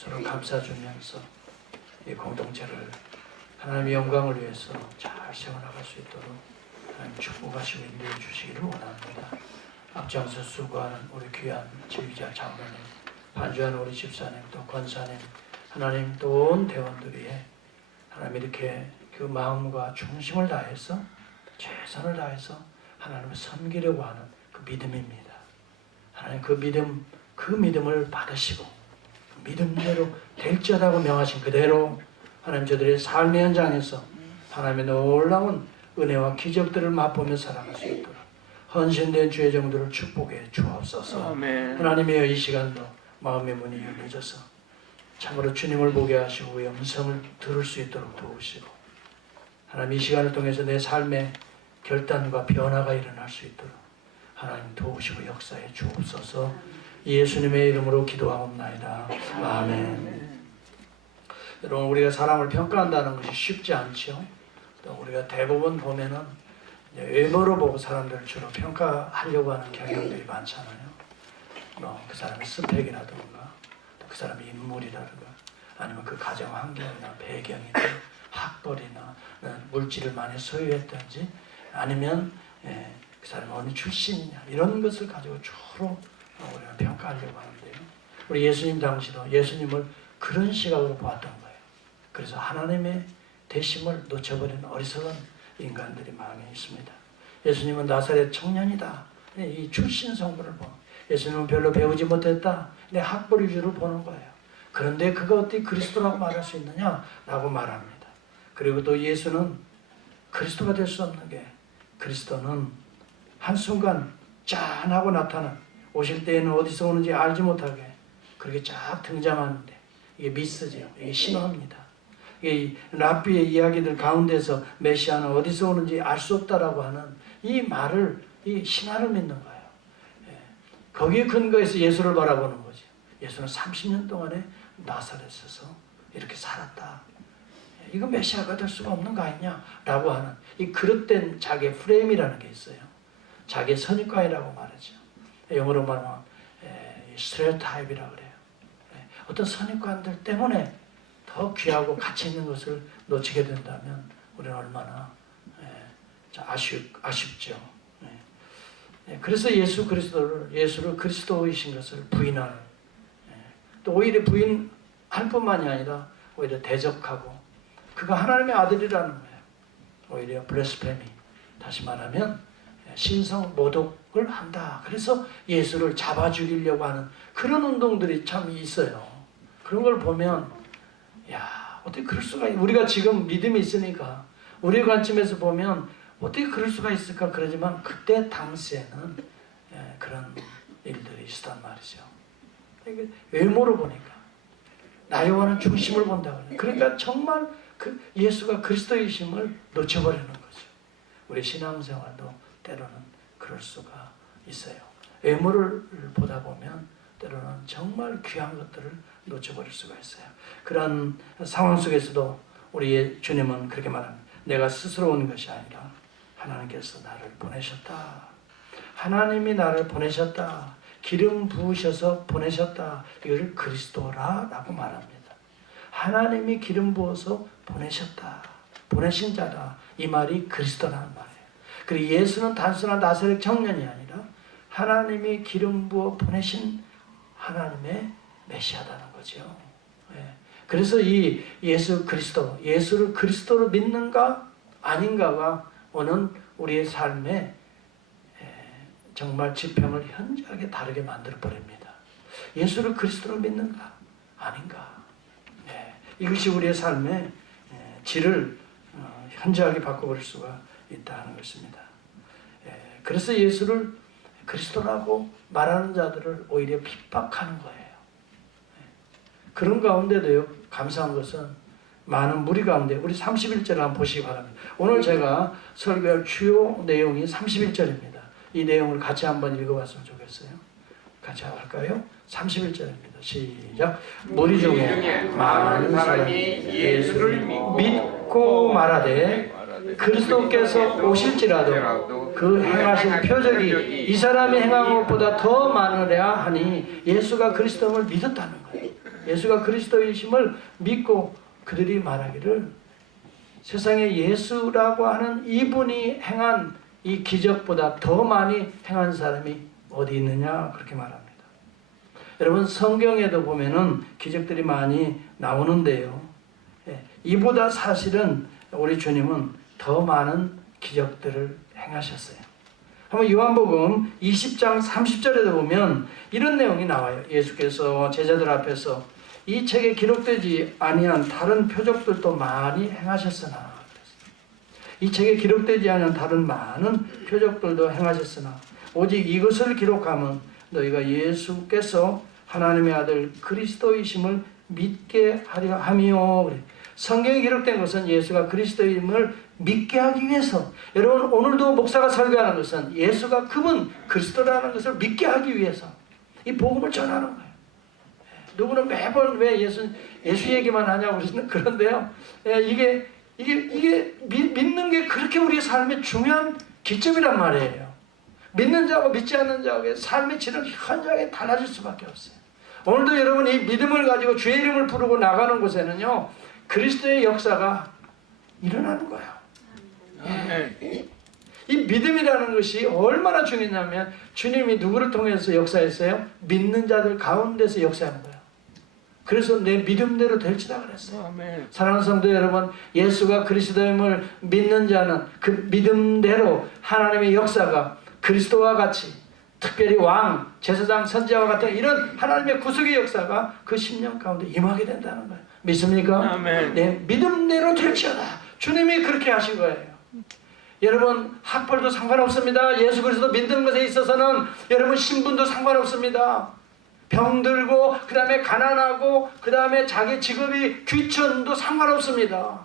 서로 감싸주면서 이 공동체를 하나님의 영광을 위해서 잘 세워나갈 수 있도록 하나님 축복하시고 인도해 주시기를 원합니다. 앞장서 수고하는 우리 귀한 지휘자 장로님, 반주하는 우리 집사님, 또 권사님, 하나님 또 온 대원들이 하나님 이렇게 그 마음과 중심을 다해서 최선을 다해서 하나님을 섬기려고 하는 그 믿음입니다. 하나님 그 믿음을 받으시고 그 믿음대로 될지어다고 명하신 그대로 하나님 저들의 삶의 현장에서 하나님의 놀라운 은혜와 기적들을 맛보며 살아갈 수 있도록 헌신된 주의 정도를 축복해 주옵소서. 하나님이여 이 시간도 마음의 문이 열려져서 참으로 주님을 보게 하시고 그의 음성을 들을 수 있도록 도우시고 하나님 이 시간을 통해서 내 삶의 결단과 변화가 일어날 수 있도록 하나님 도우시고 역사해 주옵소서. 예수님의 이름으로 기도하옵나이다. 아멘. 여러분 우리가 사람을 평가한다는 것이 쉽지 않죠. 또 우리가 대부분 보면은 외모로 보고 사람들을 주로 평가하려고 하는 경향들이 많잖아요. 그 사람의 스펙이라든가 그 사람의 인물이라든가 아니면 그 가정 환경이나 배경이나 학벌이나 물질을 많이 소유했든지 아니면 그 사람이 어느 출신이냐 이런 것을 가지고 주로 우리가 평가하려고 하는데요. 우리 예수님 당시도 예수님을 그런 시각으로 보았던 거예요. 그래서 하나님의 대심을 놓쳐버린 어리석은 인간들이 많이 있습니다. 예수님은 나사렛 청년이다. 이 출신 성분을 보는 예수님은 별로 배우지 못했다. 내 학벌 위주로 보는 거예요. 그런데 그가 어떻게 그리스도라고 말할 수 있느냐라고 말합니다. 그리고 또 예수는 그리스도가 될 수 없는 게 그리스도는 한순간 짠하고 나타난 오실 때에는 어디서 오는지 알지 못하게 그렇게 쫙 등장하는데 이게 미스죠. 이게 신화입니다. 이 랍비의 이야기들 가운데서 메시아는 어디서 오는지 알 수 없다라고 하는 이 말을 이 신화를 믿는 거예요. 거기에 근거해서 예수를 바라보는 거죠. 예수는 30년 동안에 나사렛에서 이렇게 살았다. 이거 메시아가 될 수가 없는 거 아니냐라고 하는 이 그릇된 자기의 프레임이라는 게 있어요. 자기의 선입관이라고 말하죠. 영어로 말하면 스테레오타입이라고 그래요. 어떤 선입관들 때문에 더 귀하고 가치 있는 것을 놓치게 된다면 우리는 얼마나 아쉽죠. 그래서 예수를 그리스도이신 것을 부인하는 또 오히려 부인할 뿐만이 아니라 오히려 대적하고 그가 하나님의 아들이라는 거예요. 오히려 블레스페미 다시 말하면 신성 모독을 한다. 그래서 예수를 잡아 죽이려고 하는 그런 운동들이 참 있어요. 그런 걸 보면 야 어떻게 그럴 수가 우리가 지금 믿음이 있으니까 우리의 관점에서 보면 어떻게 그럴 수가 있을까 그러지만 그때 당시에는 그런 일들이 있었단 말이죠. 외모로 보니까 나요와는 중심을 본다고 해요. 그러니까 정말 그 예수가 그리스도이심을 놓쳐버리는 거죠. 우리 신앙생활도 때로는 그럴 수가 있어요. 외모를 보다 보면 때로는 정말 귀한 것들을 놓쳐버릴 수가 있어요. 그런 상황 속에서도 우리 주님은 그렇게 말합니다. 내가 스스로 온 것이 아니라 하나님께서 나를 보내셨다. 하나님이 나를 보내셨다. 기름 부으셔서 보내셨다. 이걸 그리스도라고 말합니다. 하나님이 기름 부어서 보내셨다. 보내신 자다. 이 말이 그리스도라는 말이에요. 그리고 예수는 단순한 나사렛 청년이 아니라 하나님이 기름 부어 보내신 하나님의 메시아다는 거죠. 그래서 이 예수 그리스도, 예수를 그리스도로 믿는가 아닌가가 오는 우리의 삶에 정말 지평을 현저하게 다르게 만들어 버립니다. 예수를 그리스도로 믿는가 아닌가. 이것이 우리의 삶의 질을 현저하게 바꿔버릴 수가 있다는 것입니다. 그래서 예수를 그리스도라고 말하는 자들을 오히려 핍박하는 거예요. 그런 가운데도요, 감사한 것은 많은 무리 가운데 우리 31절을 한번 보시기 바랍니다. 오늘 제가 설교할 주요 내용이 31절입니다. 이 내용을 같이 한번 읽어봤으면 좋겠어요. 같이 할까요? 31절입니다. 시작. 무리 중에 많은 사람이 예수를 믿고 말하되 그리스도께서 오실지라도 그 행하신 표적이 이 사람이 행한 것보다 더 많으랴 하니 예수가 그리스도를 믿었다는 거예요. 예수가 그리스도이심을 믿고 그들이 말하기를 세상에 예수라고 하는 이분이 행한 이 기적보다 더 많이 행한 사람이 어디 있느냐 그렇게 말합니다. 여러분 성경에도 보면은 기적들이 많이 나오는데요. 이보다 사실은 우리 주님은 더 많은 기적들을 행하셨어요. 한번 요한복음 20장 30절에도 보면 이런 내용이 나와요. 예수께서 제자들 앞에서 이 책에 기록되지 아니한 다른 표적들도 많이 행하셨으나 이 책에 기록되지 않은 다른 많은 표적들도 행하셨으나 오직 이것을 기록하면 너희가 예수께서 하나님의 아들 그리스도이심을 믿게 하려 함이요. 성경에 기록된 것은 예수가 그리스도임을 믿게 하기 위해서, 여러분 오늘도 목사가 설교하는 것은 예수가 그분 그리스도라는 것을 믿게 하기 위해서 이 복음을 전하는 거예요. 누구는 매번 왜 예수 얘기만 하냐고 그런데요. 이게 믿는 게 그렇게 우리의 삶의 중요한 기점이란 말이에요. 믿는 자하고 믿지 않는 자의 삶의 질은 현저하게 달라질 수밖에 없어요. 오늘도 여러분 이 믿음을 가지고 주의 이름을 부르고 나가는 곳에는요 그리스도의 역사가 일어나는 거예요. 이 믿음이라는 것이 얼마나 중요하냐면 주님이 누구를 통해서 역사했어요? 믿는 자들 가운데서 역사하는 거예요. 그래서 내 믿음대로 될지다 그랬어요. 사랑하는 성도 여러분, 예수가 그리스도임을 믿는 자는 그 믿음대로 하나님의 역사가 그리스도와 같이 특별히 왕, 제사장, 선지자와 같은 이런 하나님의 구속의 역사가 그 10년 가운데 임하게 된다는 거예요. 믿습니까? 네, 믿음대로 될지어다. 주님이 그렇게 하신 거예요. 여러분 학벌도 상관없습니다. 예수 그리스도 믿는 것에 있어서는 여러분 신분도 상관없습니다. 병들고 그 다음에 가난하고 그 다음에 자기 직업이 귀천도 상관없습니다.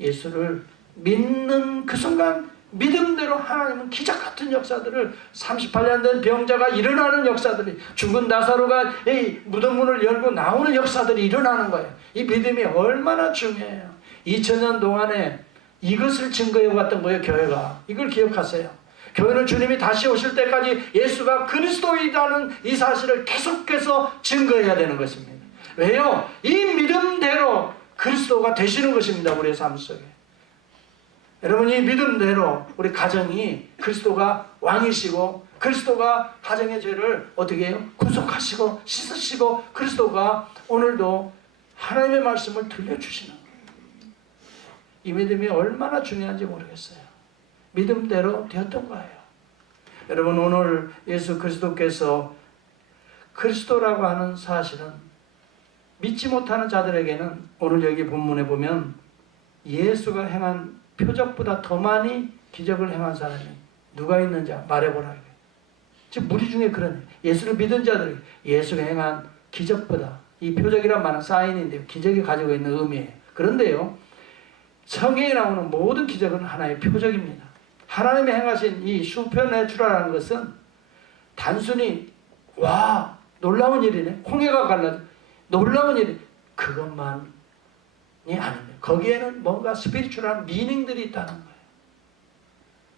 예수를 믿는 그 순간 믿음대로 하나님은 기적같은 역사들을 38년 된 병자가 일어나는 역사들이 죽은 나사로가 이 무덤문을 열고 나오는 역사들이 일어나는 거예요. 이 믿음이 얼마나 중요해요. 2000년 동안에 이것을 증거해 왔던 거예요. 교회가. 이걸 기억하세요. 교회는 주님이 다시 오실 때까지 예수가 그리스도이다는 이 사실을 계속해서 증거해야 되는 것입니다. 왜요? 이 믿음대로 그리스도가 되시는 것입니다. 우리의 삶 속에. 여러분 이 믿음대로 우리 가정이 그리스도가 왕이시고 그리스도가 가정의 죄를 어떻게 해요? 구속하시고 씻으시고 그리스도가 오늘도 하나님의 말씀을 들려주시는 거예요. 이 믿음이 얼마나 중요한지 모르겠어요. 믿음대로 되었던 거예요. 여러분 오늘 예수 그리스도께서 그리스도라고 하는 사실은 믿지 못하는 자들에게는 오늘 여기 본문에 보면 예수가 행한 표적보다 더 많이 기적을 행한 사람이 누가 있는지 말해보라. 즉 무리 중에 그런 예수를 믿은 자들이 예수가 행한 기적보다, 이 표적이란 말은 사인인데요, 기적이 가지고 있는 의미예요. 그런데요 성경에 나오는 모든 기적은 하나의 표적입니다. 하나님이 행하신 이 슈퍼내추럴이라는 것은 단순히 와 놀라운 일이네, 홍해가 갈라져 놀라운 일이, 그것만이 아닙니다. 거기에는 뭔가 스피리추얼한 미닝들이 있다는 거예요.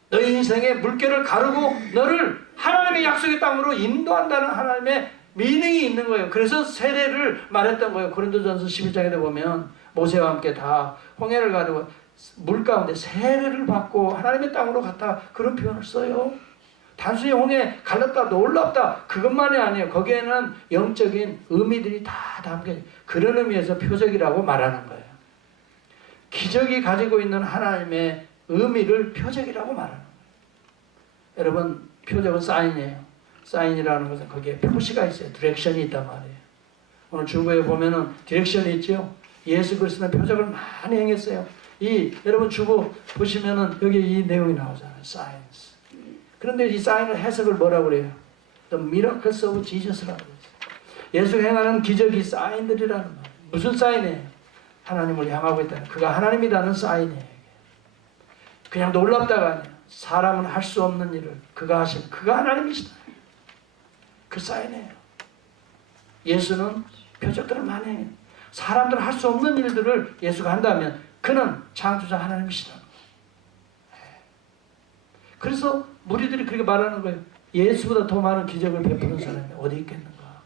너희 인생의 물결을 가르고 너를 하나님의 약속의 땅으로 인도한다는 하나님의 미닝이 있는 거예요. 그래서 세례를 말했던 거예요. 고린도전서 11장에 보면 모세와 함께 다 홍해를 가르고 물 가운데 세례를 받고 하나님의 땅으로 갔다, 그런 표현을 써요. 단순히 홍해 갈랐다 놀랍다 그것만이 아니에요. 거기에는 영적인 의미들이 다 담겨요. 그런 의미에서 표적이라고 말하는 거예요. 기적이 가지고 있는 하나님의 의미를 표적이라고 말하는 거예요. 여러분 표적은 사인이에요. 사인이라는 것은 거기에 표시가 있어요. 디렉션이 있단 말이에요. 오늘 주보에 보면은 디렉션이 있죠. 예수 그리스도는 표적을 많이 행했어요. 여러분 주보 보시면은 여기 이 내용이 나오잖아요. 사인스. 그런데 이 사인을 해석을 뭐라고 그래요? The miracles of Jesus라고 그래요. 예수 행하는 기적이 사인들이라는 말이에요. 무슨 사인이에요? 하나님을 향하고 있다는, 그가 하나님이라는 사인이에요. 그냥 놀랍다가 아니에요. 사람은 할 수 없는 일을 그가 하신, 그가 하나님이시다. 그 사인이에요. 예수는 표적들을 많이 해요. 사람들 할 수 없는 일들을 예수가 한다면 그는 창조자 하나님이시다. 그래서 무리들이 그렇게 말하는 거예요. 예수보다 더 많은 기적을 베푸는 사람이 어디 있겠는가.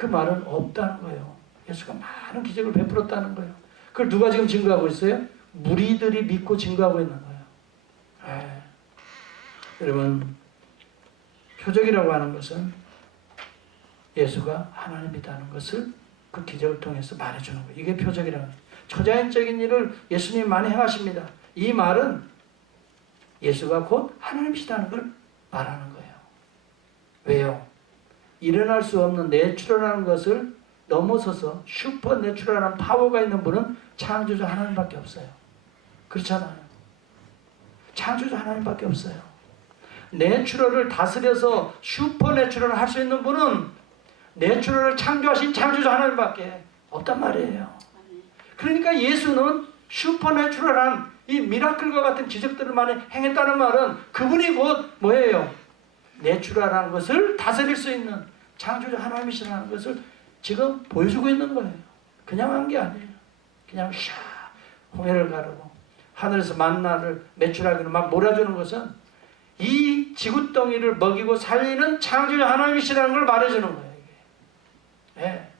그 말은 없다는 거예요. 예수가 많은 기적을 베풀었다는 거예요. 그걸 누가 지금 증거하고 있어요? 무리들이 믿고 증거하고 있는 거예요. 네. 여러분, 표적이라고 하는 것은 예수가 하나님이라는 것을 그 기적을 통해서 말해주는 거예요. 이게 표적이라는 거예요. 초자연적인 일을 예수님이 많이 행하십니다. 이 말은 예수가 곧 하나님이시다는 걸 말하는 거예요. 왜요? 일어날 수 없는 내추럴한 것을 넘어서서 슈퍼 내추럴한 파워가 있는 분은 창조주 하나님밖에 없어요. 그렇잖아요. 창조주 하나님밖에 없어요. 내추럴을 다스려서 슈퍼 내추럴을 할 수 있는 분은 내추럴을 창조하신 창조주 하나님밖에 없단 말이에요. 그러니까 예수는 슈퍼 내추럴한 이 미라클과 같은 기적들을 많이 행했다는 말은 그분이 곧 뭐예요? 내추럴한 것을 다스릴 수 있는 창조주 하나님이시라는 것을 지금 보여주고 있는 거예요. 그냥 한 게 아니에요. 그냥 샤 홍해를 가르고 하늘에서 만나를 매출하기로 막 몰아주는 것은 이 지구덩이를 먹이고 살리는 창조주 하나님이시라는 걸 말해주는 거예요. 이게. 네.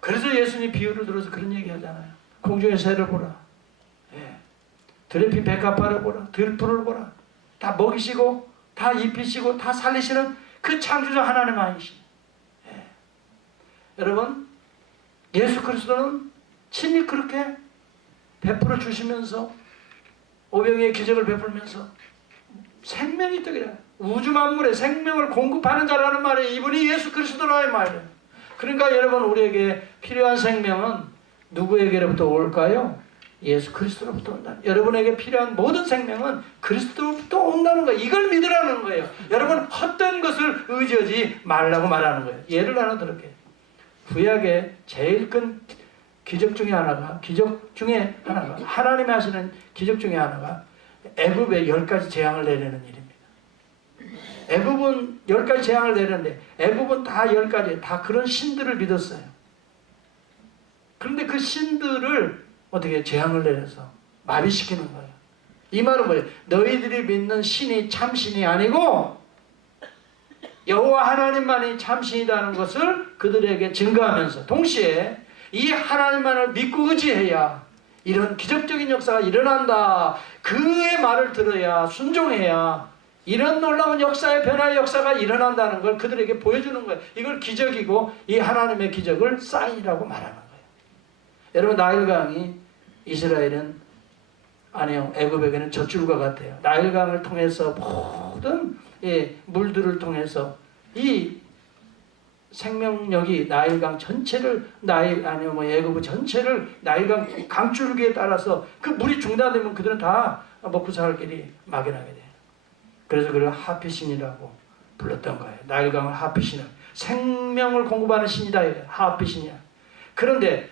그래서 예수님이 비유를 들어서 그런 얘기 하잖아요. 공중의 새를 보라. 네. 들에 핀 백합화를 보라. 들풀을 보라. 다 먹이시고 다 입히시고 다 살리시는 그 창조주 하나님 아니시네. 네. 여러분, 예수 그리스도는 친히 그렇게 베풀어 주시면서 오병이의 기적을 베풀면서 생명이 떡이라 우주 만물에 생명을 공급하는 자라는 말이에요. 이분이 예수 그리스도라는 말이에요. 그러니까 여러분, 우리에게 필요한 생명은 누구에게로부터 올까요? 예수 그리스도로부터 온다. 여러분에게 필요한 모든 생명은 그리스도로부터 온다는 거예요. 이걸 믿으라는 거예요. 여러분, 헛된 것을 의지하지 말라고 말하는 거예요. 예를 하나 들을게요. 구약의 제일 큰 기적 중에 하나가 하나님이 하시는 기적 중에 하나가 애굽에 10가지 재앙을 내리는 일입니다. 애굽은 10가지 재앙을 내렸는데 애굽은 다 10가지 다 그런 신들을 믿었어요. 그런데 그 신들을 어떻게 재앙을 내려서 마비시키는 거예요. 이 말은 뭐예요? 너희들이 믿는 신이 참신이 아니고 여호와 하나님만이 참신이라는 것을 그들에게 증거하면서 동시에 이 하나님만을 믿고 의지해야 이런 기적적인 역사가 일어난다. 그의 말을 들어야 순종해야 이런 놀라운 역사의 변화의 역사가 일어난다는 걸 그들에게 보여주는 거예요. 이걸 기적이고 이 하나님의 기적을 사인이라고 말하는 거예요. 여러분, 나일강이 이스라엘은 아니요, 애굽에게는 젖줄과 같아요. 나일강을 통해서 모든 물들을 통해서 이 생명력이 나일강 전체를 애굽 전체를 나일강 강줄기에 따라서 그 물이 중단되면 그들은 다 먹고 살 길이 막연하게 돼요. 그래서 그를 하피신이라고 불렀던 거예요. 나일강을 하피신을 생명을 공급하는 신이다. 하피신이야. 그런데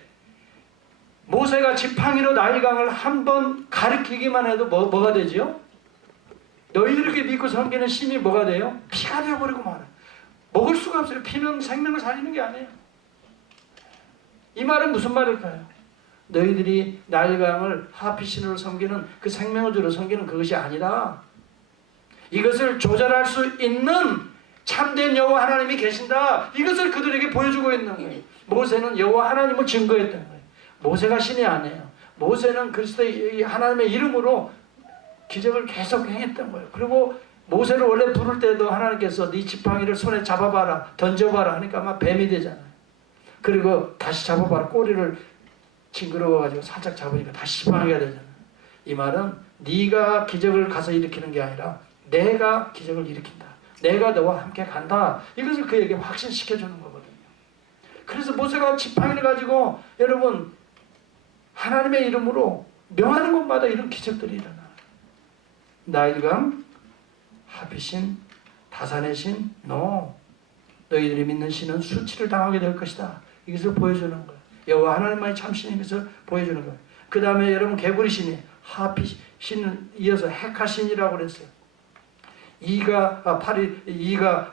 모세가 지팡이로 나일강을 한번 가리키기만 해도 뭐가 되죠? 너희들에게 믿고 섬기는 신이 뭐가 돼요? 피가 되어버리고 말아요. 먹을 수가 없어요. 피는 생명을 살리는 게 아니에요. 이 말은 무슨 말일까요? 너희들이 나일강을 하피신으로 섬기는 그 생명주로 섬기는 그것이 아니라 이것을 조절할 수 있는 참된 여호와 하나님이 계신다. 이것을 그들에게 보여주고 있는 거예요. 모세는 여호와 하나님을 증거했던 거예요. 모세가 신이 아니에요. 모세는 그리스도의 하나님의 이름으로 기적을 계속 행했던 거예요. 그리고 모세를 원래 부를 때도 하나님께서 네 지팡이를 손에 잡아봐라, 던져봐라 하니까 아마 뱀이 되잖아요. 그리고 다시 잡아봐라, 꼬리를 징그러워가지고 살짝 잡으니까 다시 지팡이가 되잖아요. 이 말은 네가 기적을 가서 일으키는 게 아니라 내가 기적을 일으킨다. 내가 너와 함께 간다. 이것을 그에게 확신시켜주는 거거든요. 그래서 모세가 지팡이를 가지고 여러분 하나님의 이름으로 명하는 곳마다 이런 기적들이 일어나요. 나일강, 하피신, 다산의 신, 너희들이 믿는 신은 수치를 당하게 될 것이다. 이것을 보여주는 거예요. 여호와 하나님만이 참신인 것을 보여주는 거예요. 그 다음에 여러분 개구리 신이 하피신을 이어서 헤카신이라고 그랬어요. 이가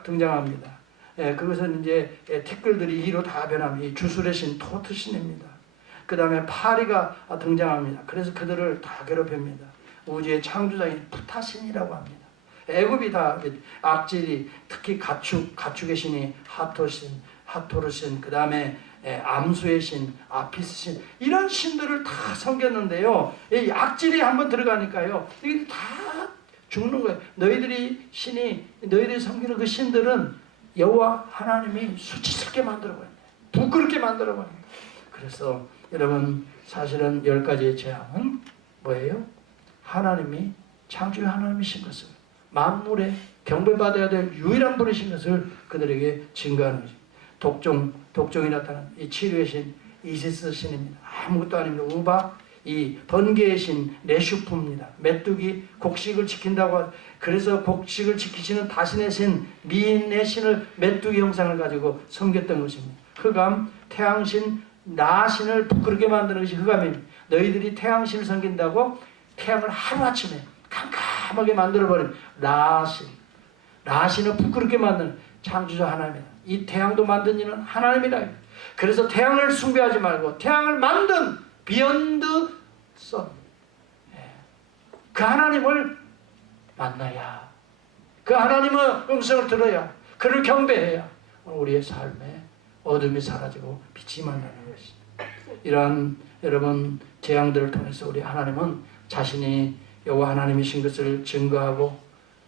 등장합니다. 그것은 이제 티끌들이 이로 다 변합니다. 주술의 신 토트신입니다. 그 다음에 파리가 등장합니다. 그래서 그들을 다 괴롭힙니다. 우주의 창조자인 푸타신이라고 합니다. 애굽이 다 악질이, 특히 가축의 신이 하토르신, 그 다음에 암수의 신, 아피스 신, 이런 신들을 다 섬겼는데요. 이 악질이 한번 들어가니까요, 이게 다 죽는 거예요. 너희들이 섬기는 그 신들은 여호와 하나님이 수치스럽게 만들어버려요. 부끄럽게 만들어버려요. 그래서 여러분, 사실은 10가지의 재앙은 뭐예요? 하나님이, 창조의 하나님이신 것을, 만물에 경배받아야 될 유일한 분이신 것을 그들에게 증거하는 것입니다. 독종이 나타난 이 치료의 신 이시스 신입니다. 아무것도 아닙니다. 우박, 이 번개의 신 레슈프입니다. 메뚜기, 곡식을 지킨다고, 그래서 곡식을 지키시는 다신의 신 미인의 신을 메뚜기 형상을 가지고 섬겼던 것입니다. 흑암, 태양신, 나신을 부끄럽게 만드는 것이 흑암입니다. 너희들이 태양신을 섬긴다고 태양을 하루아침에 캄캄하게 만들어버린 라신을 부끄럽게 만드는 창조주 하나님이다. 이 태양도 만든 이는 하나님이라. 그래서 태양을 숭배하지 말고 태양을 만든 비욘드 선, 그 하나님을 만나야, 그 하나님의 음성을 들어야, 그를 경배해야 우리의 삶에 어둠이 사라지고 빛이 만나는 것입니다. 이러한 여러분 재앙들을 통해서 우리 하나님은 자신이 여호와 하나님이신 것을 증거하고,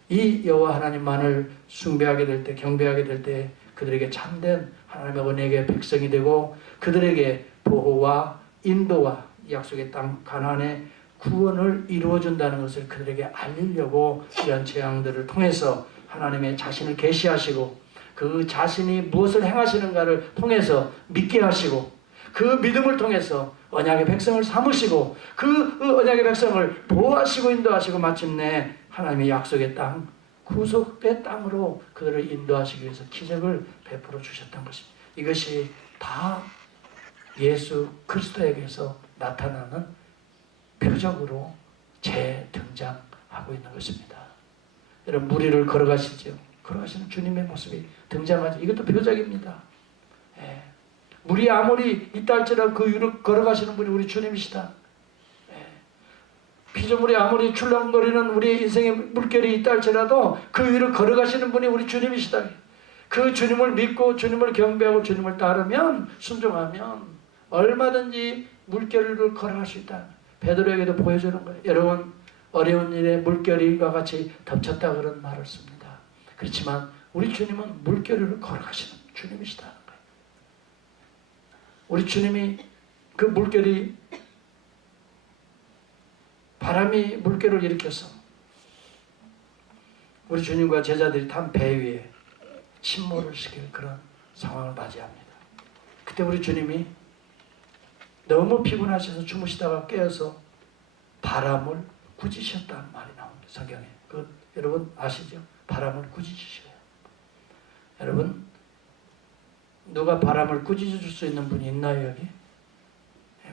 이 여호와 하나님만을 숭배하게 될 때, 경배하게 될 때 그들에게 참된 하나님의 언약의 백성이 되고, 그들에게 보호와 인도와 약속의 땅 가나안의 구원을 이루어준다는 것을 그들에게 알리려고 이런 재앙들을 통해서 하나님의 자신을 계시하시고, 그 자신이 무엇을 행하시는가를 통해서 믿게 하시고, 그 믿음을 통해서 언약의 백성을 삼으시고, 그 언약의 백성을 보호하시고 인도하시고, 마침내 하나님의 약속의 땅, 구속의 땅으로 그들을 인도하시기 위해서 기적을 베풀어 주셨던 것입니다. 이것이 다 예수 그리스도에게서 나타나는 표적으로 재등장하고 있는 것입니다. 여러분, 무리를 걸어가시죠. 걸어가시는 주님의 모습이 등장하죠. 이것도 표적입니다. 물이 아무리 있다 할지라도 그 위로 걸어가시는 분이 우리 주님이시다. 피조물이 아무리 출렁거리는 우리 인생의 물결이 있다 할지라도 그 위로 걸어가시는 분이 우리 주님이시다. 그 주님을 믿고 주님을 경배하고 주님을 따르면, 순종하면 얼마든지 물결 위로 걸어갈 수 있다. 베드로에게도 보여주는 거예요. 여러분, 어려운 일에 물결이와 같이 덮쳤다 그런 말을 씁니다. 그렇지만 우리 주님은 물결 위로 걸어가시는 주님이시다는 거예요. 우리 주님이 그 물결이, 바람이 물결을 일으켜서 우리 주님과 제자들이 탄 배 위에 침몰을 시킬 그런 상황을 맞이합니다. 그때 우리 주님이 너무 피곤하셔서 주무시다가 깨어서 바람을 꾸짖으셨다는 말이 나옵니다. 성경에. 여러분 아시죠? 바람을 꾸짖으셔요. 여러분, 누가 바람을 꾸짖을 수 있는 분이 있나요, 여기?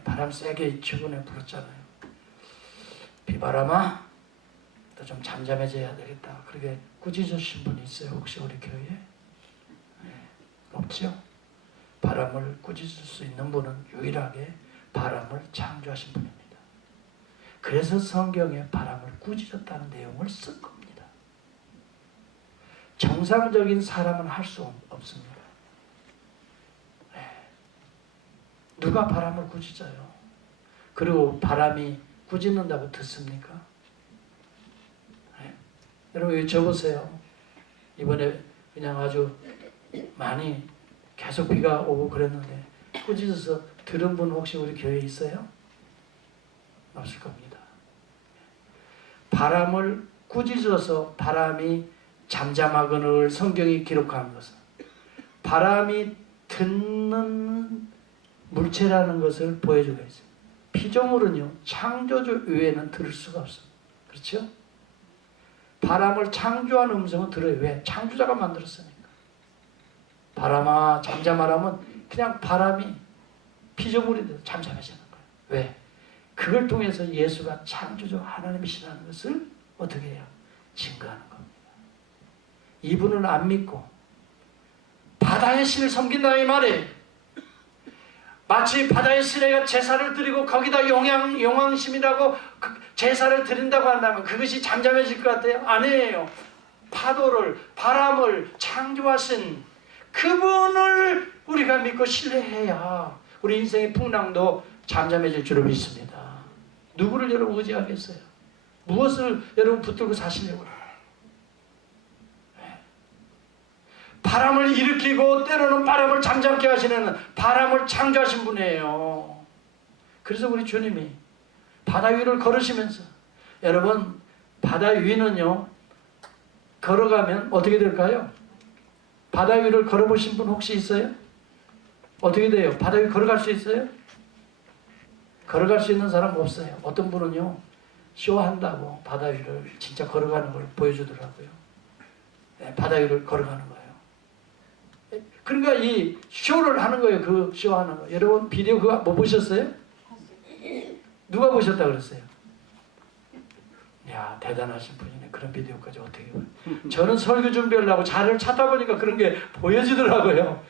바람 세게 최근에 불었잖아요. 비바람아, 너 좀 잠잠해져야 되겠다. 그렇게 꾸짖으신 분이 있어요, 혹시 우리 교회에? 없죠? 바람을 꾸짖을 수 있는 분은 유일하게 바람을 창조하신 분입니다. 그래서 성경에 바람을 꾸짖었다는 내용을 쓴 겁니다. 정상적인 사람은 할 수 없습니다. 누가 바람을 꾸짖어요? 그리고 바람이 꾸짖는다고 듣습니까? 여러분, 여기 적으세요. 이번에 그냥 아주 많이 계속 비가 오고 그랬는데 꾸짖어서 들은 분 혹시 우리 교회에 있어요? 없을 겁니다. 바람을 꾸짖어서 바람이 잠잠하거늘 성경이 기록한 것은 바람이 듣는 물체라는 것을 보여주고 있어요. 피조물은요, 창조주 외에는 들을 수가 없습니다. 그렇죠? 바람을 창조한 음성은 들어요. 왜? 창조자가 만들었으니까. 바람아 잠잠하라면 그냥 바람이 피조물이 돼서 잠잠해지는 거예요. 왜? 그걸 통해서 예수가 창조주 하나님이시라는 것을 어떻게 해요? 증거하는 겁니다. 이분은 안 믿고 바다의 신을 섬긴다 이 말이에요. 마치 바다의 신에게 제사를 드리고 거기다 용왕심이라고 제사를 드린다고 한다면 그것이 잠잠해질 것 같아요? 아니에요. 파도를, 바람을 창조하신 그분을 우리가 믿고 신뢰해야 우리 인생의 풍랑도 잠잠해질 줄을 믿습니다. 누구를 여러분 의지하겠어요? 무엇을 여러분 붙들고 사시려고 해요? 바람을 일으키고 때로는 바람을 잠잠케 하시는 바람을 창조하신 분이에요. 그래서 우리 주님이 바다 위를 걸으시면서, 여러분 바다 위는요 걸어가면 어떻게 될까요? 바다 위를 걸어보신 분 혹시 있어요? 어떻게 돼요? 바다 위 걸어갈 수 있어요? 걸어갈 수 있는 사람 없어요. 어떤 분은요 쇼한다고 바다 위를 진짜 걸어가는 걸 보여주더라고요. 바다 위를 걸어가는 거예요. 그러니까 이 쇼를 하는 거예요. 그 쇼하는 거. 여러분 비디오 그거 뭐 보셨어요? 누가 보셨다 그랬어요? 야, 대단하신 분이네. 그런 비디오까지 어떻게 봐요? 저는 설교 준비하려고 차를 찾다 보니까 그런 게 보여지더라고요.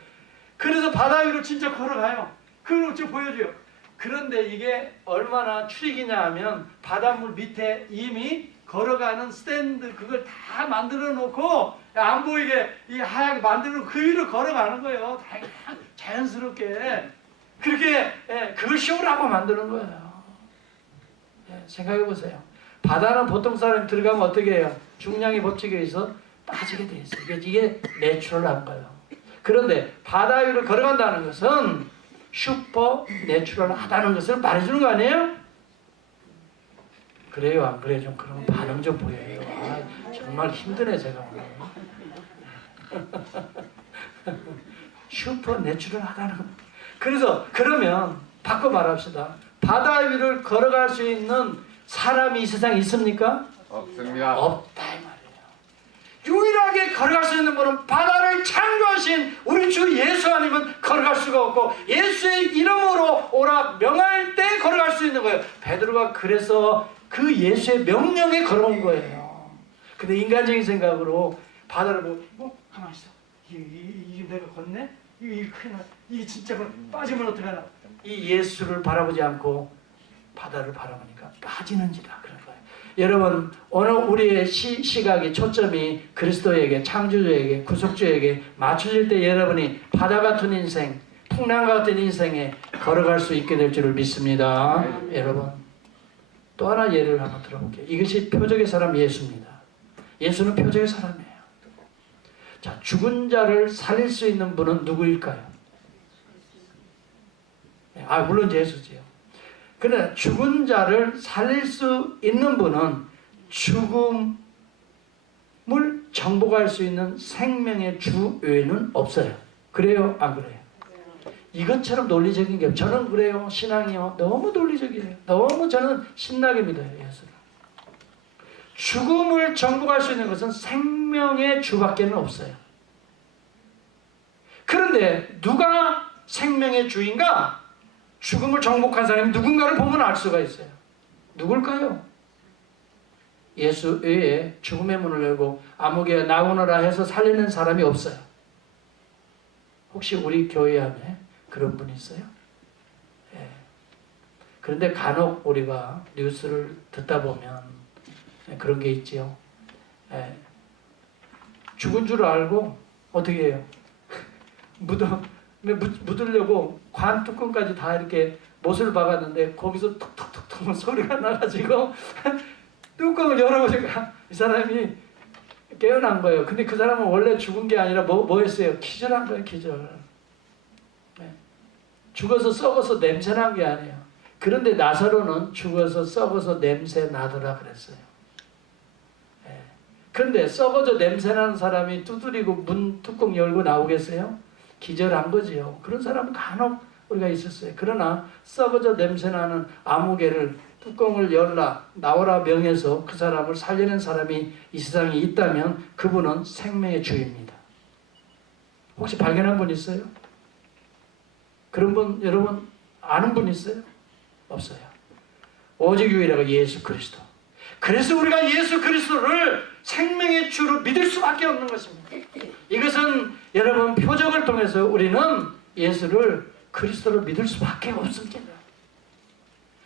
그래서 바다 위로 진짜 걸어가요. 그걸 저 보여줘요. 그런데 이게 얼마나 출익이냐 하면 바닷물 밑에 이미 걸어가는 스탠드 그걸 다 만들어 놓고 안 보이게 이 하얗게 만들어 놓고 그 위로 걸어가는 거예요. 자연스럽게. 그렇게 그걸 쇼라고 만드는 거예요. 생각해 보세요. 바다는 보통 사람이 들어가면 어떻게 해요? 중량의 법칙에 의해서 빠지게 돼 있어요. 이게 내추럴한 거예요. 그런데 바다 위를 걸어간다는 것은 슈퍼 내추럴하다는 것을 말해주는 거 아니에요? 그래요, 안 그래요? 좀 그런 반응 좀 보여요. 아, 정말 힘드네 제가 오늘. 슈퍼 내추럴하다는 거. 그래서 그러면 바꿔 말합시다. 바다 위를 걸어갈 수 있는 사람이 이 세상에 있습니까? 없습니다. 없다 이 말이에요. 유일하게 걸어갈 수 있는 분은 바다를 창조하신 우리 주 예수 아니면 걸어갈 수가 없고, 예수의 이름으로 오라 명할 때 걸어갈 수 있는 거예요. 베드로가 그래서 그 예수의 명령에 걸어온 거예요. 근데 인간적인 생각으로 바다를 보고 가만히 있어. 이게 내가 걷네? 이게 큰일 나. 이게 진짜 빠지면 어떡하나. 이 예수를 바라보지 않고 바다를 바라보니까 빠지는지라 그런 거예요. 여러분 오늘 우리의 시각이 초점이 그리스도에게, 창조주에게, 구속주에게 맞춰질 때 여러분이 바다 같은 인생, 풍랑 같은 인생에 걸어갈 수 있게 될 줄을 믿습니다. 여러분 또 하나 예를 한번 들어볼게요. 이것이 표적의 사람 예수입니다. 예수는 표적의 사람이에요. 자, 죽은 자를 살릴 수 있는 분은 누구일까요? 물론 예수지요. 그러나 죽은 자를 살릴 수 있는 분은 죽음을 정복할 수 있는 생명의 주 외에는 없어요. 그래요? 안 그래요? 이것처럼 논리적인 게 저는 그래요. 신앙이요. 너무 논리적이에요. 너무 저는 신나게 믿어요. 예수를. 죽음을 정복할 수 있는 것은 생명의 주밖에는 없어요. 그런데 누가 생명의 주인가? 죽음을 정복한 사람이 누군가를 보면 알 수가 있어요. 누굴까요? 예수 외에 죽음의 문을 열고 아무개 나오너라 해서 살리는 사람이 없어요. 혹시 우리 교회 안에 그런 분 있어요? 예. 그런데 간혹 우리가 뉴스를 듣다 보면 그런 게 있지요. 예. 죽은 줄 알고 어떻게 해요? 묻으려고 관 뚜껑까지 다 이렇게 못을 박았는데 거기서 톡톡톡톡 소리가 나가지고 뚜껑을 열어보니까 이 사람이 깨어난 거예요. 근데 그 사람은 원래 죽은 게 아니라 뭐 했어요? 기절한 거예요. 기절. 네. 죽어서 썩어서 냄새난 게 아니에요. 그런데 나사로는 죽어서 썩어서 냄새 나더라 그랬어요. 네. 그런데 썩어져 냄새나는 사람이 두드리고 문 뚜껑 열고 나오겠어요? 기절한 거지요. 그런 사람은 간혹 우리가 있었어요. 그러나 썩어져 냄새나는 아무개를 뚜껑을 열라 나오라 명해서 그 사람을 살려낸 사람이 이 세상에 있다면 그분은 생명의 주입니다. 혹시 발견한 분 있어요? 그런 분 여러분 아는 분 있어요? 없어요. 오직 유일하게 예수 그리스도. 그래서 우리가 예수 그리스도를 생명의 주로 믿을 수밖에 없는 것입니다. 이것은 여러분 표적을 통해서 우리는 예수를 그리스도를 믿을 수밖에 없습니다.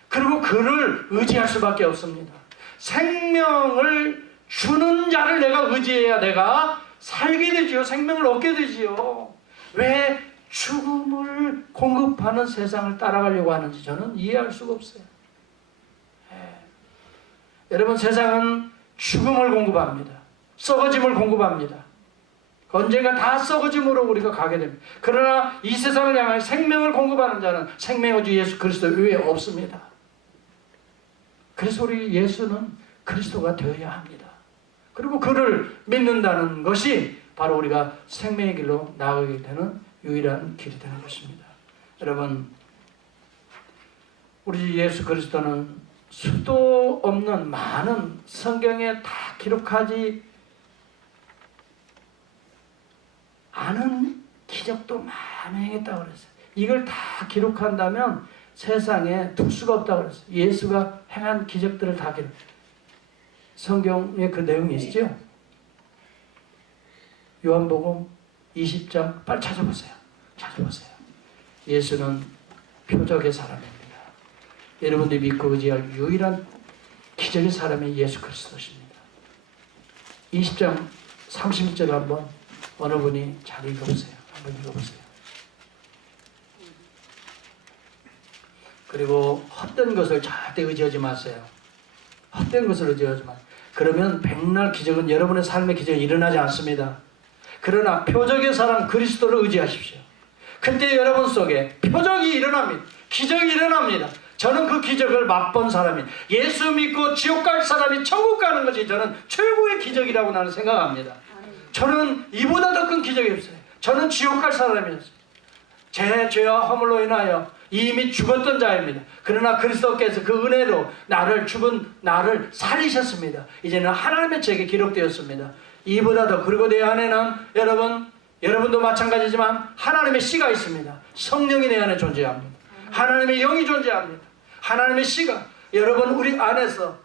그리고 그를 의지할 수밖에 없습니다. 생명을 주는 자를 내가 의지해야 내가 살게 되지요. 생명을 얻게 되지요. 왜 죽음을 공급하는 세상을 따라가려고 하는지 저는 이해할 수가 없어요. 여러분, 세상은 죽음을 공급합니다. 썩어짐을 공급합니다. 언젠가 다 썩어짐으로 우리가 가게 됩니다. 그러나 이 세상을 향해 생명을 공급하는 자는 생명의 주 예수 그리스도 외에 없습니다. 그래서 우리 예수는 그리스도가 되어야 합니다. 그리고 그를 믿는다는 것이 바로 우리가 생명의 길로 나아가게 되는 유일한 길이 되는 것입니다. 여러분, 우리 예수 그리스도는 수도 없는 많은 성경에 다 기록하지 않은 기적도 많이 행했다고 그랬어요. 이걸 다 기록한다면 세상에 둘 수가 없다고 그랬어요. 예수가 행한 기적들을 다 기록. 성경에 그 내용이 있죠. 요한복음 20장 빨리 찾아보세요. 찾아보세요. 예수는 표적의 사람입니다. 여러분들이 믿고 의지할 유일한 기적의 사람이 예수 그리스도십니다. 20장 30절 한번 어느 분이 잘 읽어보세요. 한번 읽어보세요. 그리고 헛된 것을 절대 의지하지 마세요. 헛된 것을 의지하지 마세요. 그러면 백날 기적은 여러분의 삶의 기적이 일어나지 않습니다. 그러나 표적의 사람 그리스도를 의지하십시오. 그때 여러분 속에 표적이 일어납니다. 기적이 일어납니다. 저는 그 기적을 맛본 사람이, 예수 믿고 지옥 갈 사람이 천국 가는 것이 저는 최고의 기적이라고 나는 생각합니다. 저는 이보다 더 큰 기적이 없어요. 저는 지옥 갈 사람이었어요. 제 죄와 허물로 인하여 이미 죽었던 자입니다. 그러나 그리스도께서 그 은혜로 죽은 나를 살리셨습니다. 이제는 하나님의 책에 기록되었습니다. 이보다 더, 그리고 내 안에는 여러분도 마찬가지지만 하나님의 씨가 있습니다. 성령이 내 안에 존재합니다. 하나님의 영이 존재합니다. 하나님의 씨가 여러분 우리 안에서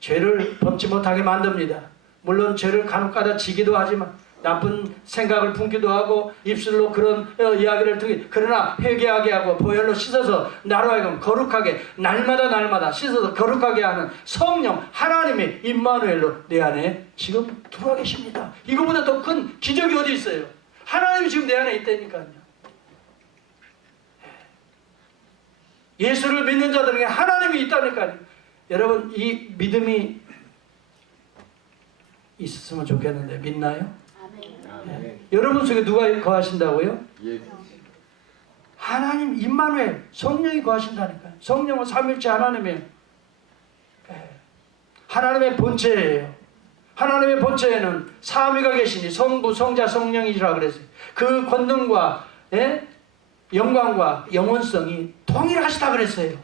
죄를 범치 못하게 만듭니다. 물론 죄를 간혹가다 지기도 하지만, 나쁜 생각을 품기도 하고 입술로 그런 이야기를 듣기, 그러나 회개하게 하고 보혈로 씻어서 나로 하여금 거룩하게 날마다 씻어서 거룩하게 하는 성령 하나님의 임마누엘로 내 안에 지금 들어와 계십니다. 이거보다 더 큰 기적이 어디 있어요? 하나님이 지금 내 안에 있다니까요. 예수를 믿는 자들에게 하나님이 있다니까요. 여러분, 이 믿음이 있었으면 좋겠는데 믿나요? 네. 여러분 속에 누가 거하신다고요? 하나님 임마누엘, 성령이 거하신다니까요. 성령은 삼일체 하나님이에요. 네. 하나님의 본체예요. 하나님의 본체에는 삼위가 계시니 성부, 성자, 성령이라 그랬어요. 그 권능과 영광과 영원성이 동일하시다 그랬어요.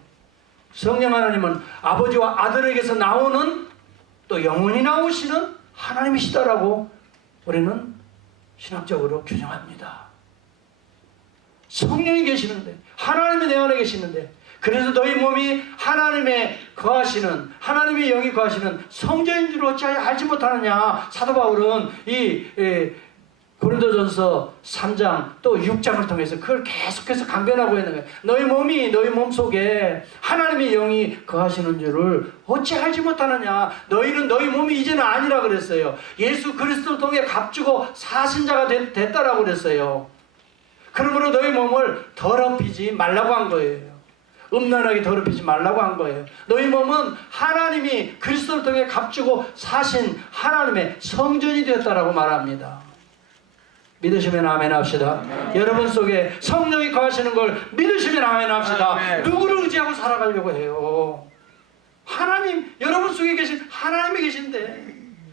성령 하나님은 아버지와 아들에게서 나오는, 또 영원히 나오시는 하나님이시다라고 우리는 신학적으로 규정합니다. 성령이 계시는데, 하나님이 내 안에 계시는데, 그래서 너희 몸이 하나님의 거하시는, 하나님의 영이 거하시는 성전인 줄 어찌하여 알지 못하느냐. 사도 바울은 이 고린도전서 3장 또 6장을 통해서 그걸 계속해서 강변하고 있는 거예요. 너희 몸이, 너희 몸속에 하나님의 영이 거하시는 줄을 어찌 알지 못하느냐. 너희는 너희 몸이 이제는 아니라 그랬어요. 예수 그리스도를 통해 값주고 사신 자가 됐다라고 그랬어요. 그러므로 너희 몸을 더럽히지 말라고 한 거예요. 음란하게 더럽히지 말라고 한 거예요. 너희 몸은 하나님이 그리스도를 통해 값주고 사신 하나님의 성전이 되었다라고 말합니다. 믿으시면 아멘 합시다. 여러분 속에 성령이 거하시는 걸 믿으시면 아멘 합시다. 누구를 의지하고 살아가려고 해요? 하나님, 여러분 속에 계신 하나님이 계신데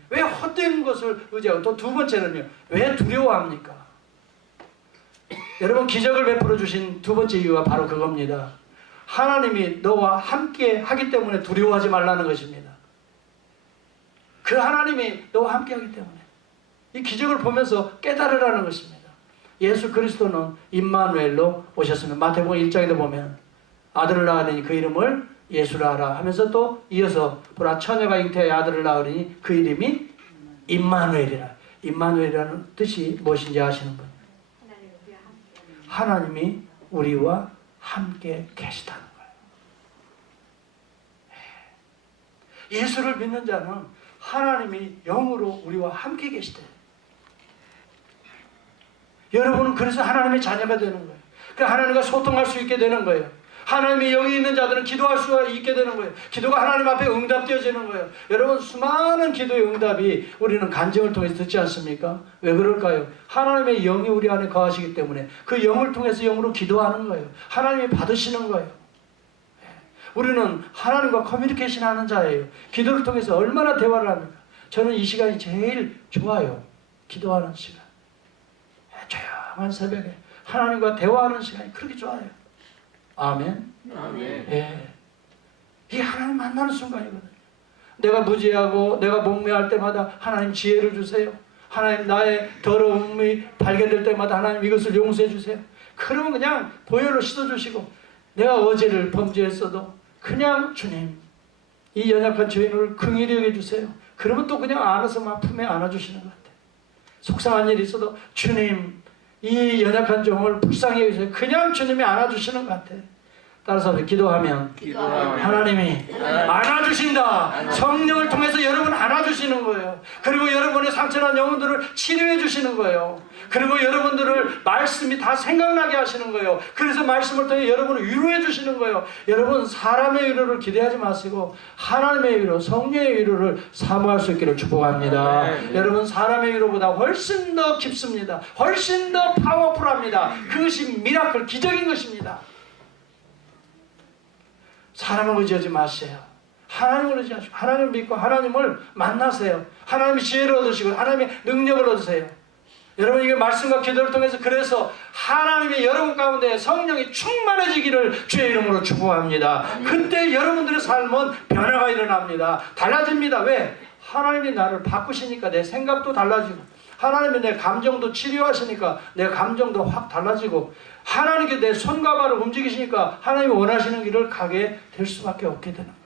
왜 헛된 것을 의지하고, 또 두 번째는요, 왜 두려워합니까? 여러분, 기적을 베풀어 주신 두 번째 이유가 바로 그겁니다. 하나님이 너와 함께 하기 때문에 두려워하지 말라는 것입니다. 그 하나님이 너와 함께 하기 때문에 이 기적을 보면서 깨달으라는 것입니다. 예수 그리스도는 임마누엘로 오셨으면 마태복음 1장에도 보면 아들을 낳으니 그 이름을 예수라 하라 하면서 또 이어서 보라 처녀가 잉태하여 아들을 낳으니 그 이름이 임마누엘이라. 임마누엘이라는 뜻이 무엇인지 아시는 분? 하나님이 우리와 함께 계시다는 거예요. 예수를 믿는 자는 하나님이 영으로 우리와 함께 계시대. 여러분은 그래서 하나님의 자녀가 되는 거예요. 그러니까 하나님과 소통할 수 있게 되는 거예요. 하나님이 영이 있는 자들은 기도할 수 있게 되는 거예요. 기도가 하나님 앞에 응답되어지는 거예요. 여러분, 수많은 기도의 응답이 우리는 간증을 통해서 듣지 않습니까? 왜 그럴까요? 하나님의 영이 우리 안에 거하시기 때문에 그 영을 통해서 영으로 기도하는 거예요. 하나님이 받으시는 거예요. 우리는 하나님과 커뮤니케이션 하는 자예요. 기도를 통해서 얼마나 대화를 합니까? 저는 이 시간이 제일 좋아요. 기도하는 시간. 조용한 새벽에 하나님과 대화하는 시간이 그렇게 좋아요. 아멘. 아멘. 예. 이게 하나님 만나는 순간이거든요. 내가 무지하고 내가 목매할 때마다 하나님 지혜를 주세요. 하나님 나의 더러움이 발견될 때마다 하나님 이것을 용서해 주세요. 그러면 그냥 보혈로 씻어주시고, 내가 어제를 범죄했어도 그냥 주님 이 연약한 죄인을 긍휼히 여겨주세요. 그러면 또 그냥 안아서 막 품에 안아주시는 것 같아요. 속상한 일이 있어도 주님 이 연약한 종을 불쌍히 여기세요. 그냥 주님이 안아주시는 것 같아요. 따라서 기도하면 하나님이 안아주신다. 성령을 통해서 여러분 안아주시는 거예요. 그리고 여러분의 상처난 영혼들을 치료해 주시는 거예요. 그리고 여러분들을 말씀이 다 생각나게 하시는 거예요. 그래서 말씀을 통해 여러분을 위로해 주시는 거예요. 여러분, 사람의 위로를 기대하지 마시고 하나님의 위로, 성령의 위로를 사모할 수 있기를 축복합니다. 여러분, 사람의 위로보다 훨씬 더 깊습니다. 훨씬 더 파워풀합니다. 그것이 미라클, 기적인 것입니다. 사람을 의지하지 마세요. 하나님을 의지하시고 하나님을 믿고 하나님을 만나세요. 하나님의 지혜를 얻으시고 하나님의 능력을 얻으세요. 여러분, 이게 말씀과 기도를 통해서 그래서 하나님의 여러분 가운데 성령이 충만해지기를 주의 이름으로 축복합니다. 그때 여러분들의 삶은 변화가 일어납니다. 달라집니다. 왜? 하나님이 나를 바꾸시니까 내 생각도 달라지고, 하나님이 내 감정도 치료하시니까 내 감정도 확 달라지고, 하나님께 내 손과 발을 움직이시니까 하나님이 원하시는 길을 가게 될 수밖에 없게 되는 거예요.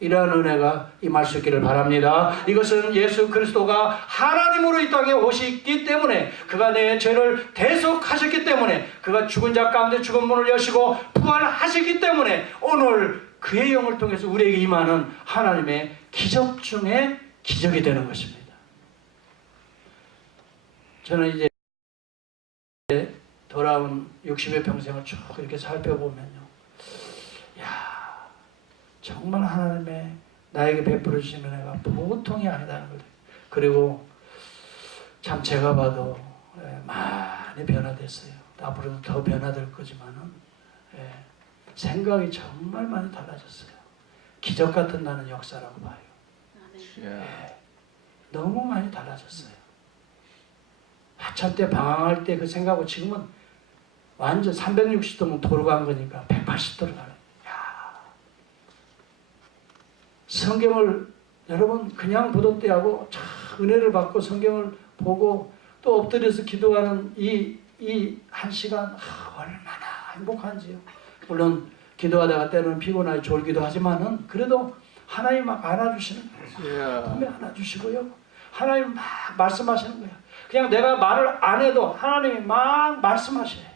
이러한 은혜가 임할 수 있기를 바랍니다. 이것은 예수 그리스도가 하나님으로 이 땅에 오셨기 때문에, 그가 내 죄를 대속하셨기 때문에, 그가 죽은 자 가운데 죽은 문을 여시고 부활하셨기 때문에 오늘 그의 영을 통해서 우리에게 임하는 하나님의 기적 중에 기적이 되는 것입니다. 저는 이제 돌아온 60의 평생을 쭉 이렇게 살펴보면요, 야, 정말 하나님의 나에게 베풀어 주시는 은혜가 보통이 아니다는 거죠. 그리고 참 제가 봐도 많이 변화됐어요. 앞으로도 더 변화될 거지만은 생각이 정말 많이 달라졌어요. 기적 같은 나는 역사라고 봐요. 너무 많이 달라졌어요. 한참 때 방황할 때 그 생각하고 지금은 완전 360도면 도로 간 거니까 180도로 가요. 성경을 여러분 그냥 보던 때하고 참 은혜를 받고 성경을 보고 또 엎드려서 기도하는 이 한 시간 얼마나 행복한지요. 물론 기도하다가 때로는 피곤하게 졸기도 하지만은 그래도 하나님 막 안아주시는 거예요. 품에 안아주시고요. 하나님 막 말씀하시는 거예요. 그냥 내가 말을 안 해도 하나님이 막 말씀하셔요.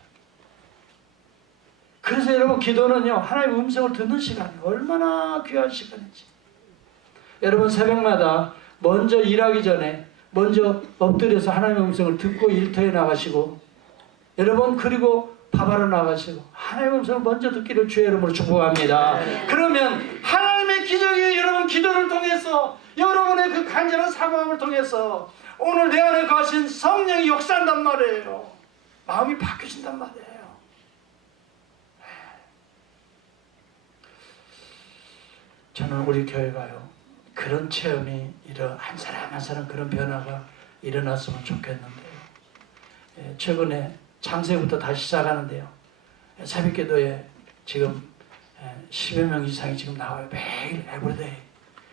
그래서 여러분, 기도는요, 하나님의 음성을 듣는 시간이에요. 얼마나 귀한 시간인지. 여러분, 새벽마다 먼저 일하기 전에 먼저 엎드려서 하나님의 음성을 듣고 일터에 나가시고, 여러분, 그리고 밥하러 나가시고 하나님의 음성을 먼저 듣기를 주의 이름으로 축복합니다. 그러면 하나님의 기적이 여러분 기도를 통해서, 여러분의 그 간절한 사모함을 통해서 오늘 내 안에 거하신 성령이 역사한단 말이에요. 마음이 바뀌어진단 말이에요. 저는 우리 교회가요, 그런 체험이 한 사람 한 사람 그런 변화가 일어났으면 좋겠는데요. 최근에 창세부터 다시 시작하는데요, 새벽기도에 지금 10여 명 이상이 지금 나와요. 매일 에브리데이.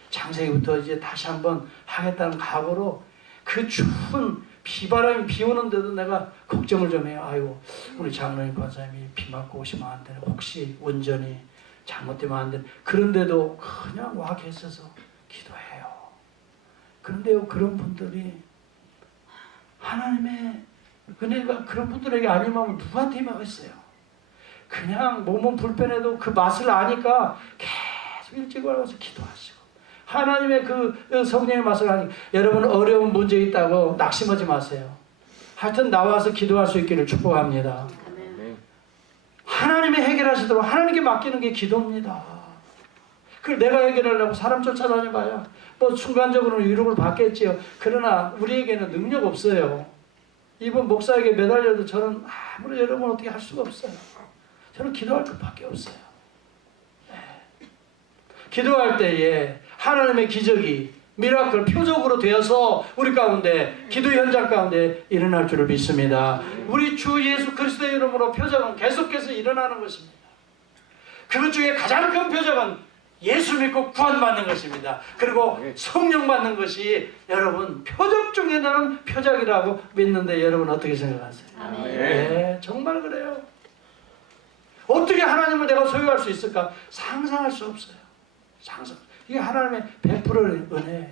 창세기부터 이제 다시 한번 하겠다는 각오로, 그 추운 비바람이 비 오는데도 내가 걱정을 좀 해요. 아이고, 우리 장로님 권사님이 비 맞고 오시면 안 되나, 혹시 운전이 잘못되면 안 되나. 그런데도 그냥 와 계셔서 기도해요. 그런데요, 그런 분들이 하나님의 은혜가 그런 분들에게 안 임하면 누구한테 임하겠어요? 그냥 몸은 불편해도 그 맛을 아니까 계속 일찍 와서 기도하시고 하나님의 그 성령의 말씀을 하니 여러분 어려운 문제 있다고 낙심하지 마세요. 하여튼 나와서 기도할 수 있기를 축복합니다. 하나님이 해결하시도록 하나님께 맡기는 게 기도입니다. 그걸 내가 해결하려고 사람 쫓아다녀봐야 뭐 순간적으로는 위로를 받겠지요. 그러나 우리에게는 능력 없어요. 이번 목사에게 매달려도 저는 아무리 여러분 어떻게 할 수가 없어요. 저는 기도할 것밖에 없어요. 네. 기도할 때에 하나님의 기적이 미라클 표적으로 되어서 우리 가운데 기도 현장 가운데 일어날 줄을 믿습니다. 우리 주 예수 그리스도의 이름으로 표적은 계속해서 일어나는 것입니다. 그것 중에 가장 큰 표적은 예수 믿고 구원받는 것입니다. 그리고 성령 받는 것이 여러분 표적 중에 나는 표적이라고 믿는데 여러분 어떻게 생각하세요? 네, 정말 그래요. 어떻게 하나님을 내가 소유할 수 있을까? 상상할 수 없어요. 상상. 이게 하나님의 100% 은혜예요.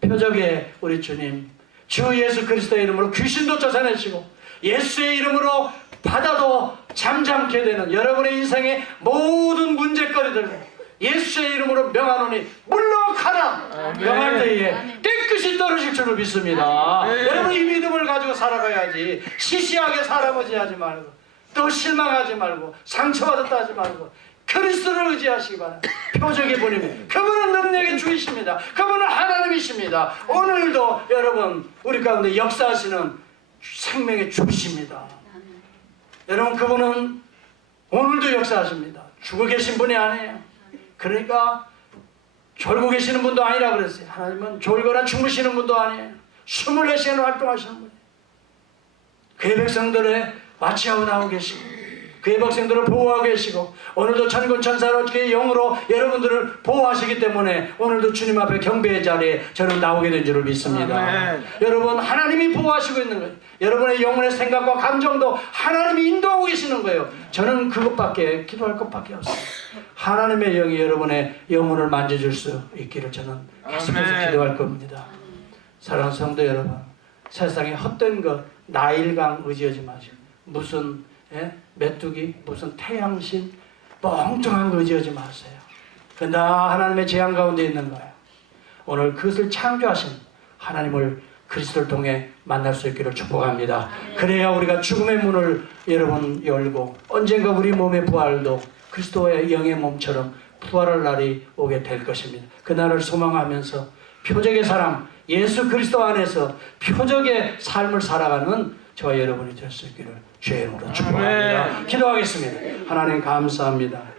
표적의 우리 주님 주 예수 그리스도의 이름으로 귀신도 쫓아내시고 예수의 이름으로 바다도 잠잠게 되는 여러분의 인생의 모든 문제거리들 예수의 이름으로 명하노니 물러가라. 명할 때에 깨끗이 떨어질 줄을 믿습니다. 여러분 이 믿음을 가지고 살아가야지. 시시하게 살아보지 하지 말고 또 실망하지 말고 상처받았다 하지 말고 그리스도를 의지하시기 바랍니다. 표적의 분이면 그분은 능력의 주이십니다. 그분은 하나님이십니다. 오늘도 여러분 우리 가운데 역사하시는 생명의 주십니다. 여러분 그분은 오늘도 역사하십니다. 죽어 계신 분이 아니에요. 그러니까 졸고 계시는 분도 아니라 그랬어요. 하나님은 졸거나 주무시는 분도 아니에요. 24시간 활동하시는 분이에요. 그의 백성들의 마취하고 나오고 계시고 그의 백성들을 보호하고 계시고 오늘도 천군 천사로 그의 영으로 여러분들을 보호하시기 때문에 오늘도 주님 앞에 경배의 자리에 저는 나오게 된 줄을 믿습니다. 아멘. 여러분 하나님이 보호하시고 있는 거예요. 여러분의 영혼의 생각과 감정도 하나님이 인도하고 계시는 거예요. 저는 그것밖에 기도할 것밖에 없어요. 하나님의 영이 여러분의 영혼을 만져줄 수 있기를 저는 계속해서 기도할 겁니다. 사랑하는 성도 여러분, 세상에 헛된 것 나일강 의지하지 마시고 무슨 메뚜기 무슨 태양신 멍청한 거 의지하지 마세요. 나 하나님의 재앙 가운데 있는 거예요. 오늘 그것을 창조하신 하나님을 그리스도를 통해 만날 수 있기를 축복합니다. 그래야 우리가 죽음의 문을 여러분 열고 언젠가 우리 몸의 부활도 그리스도의 영의 몸처럼 부활할 날이 오게 될 것입니다. 그날을 소망하면서 표적의 사람 예수 그리스도 안에서 표적의 삶을 살아가는 저와 여러분이 될 수 있기를 주의 이름으로 축복합니다. 기도하겠습니다. 하나님 감사합니다.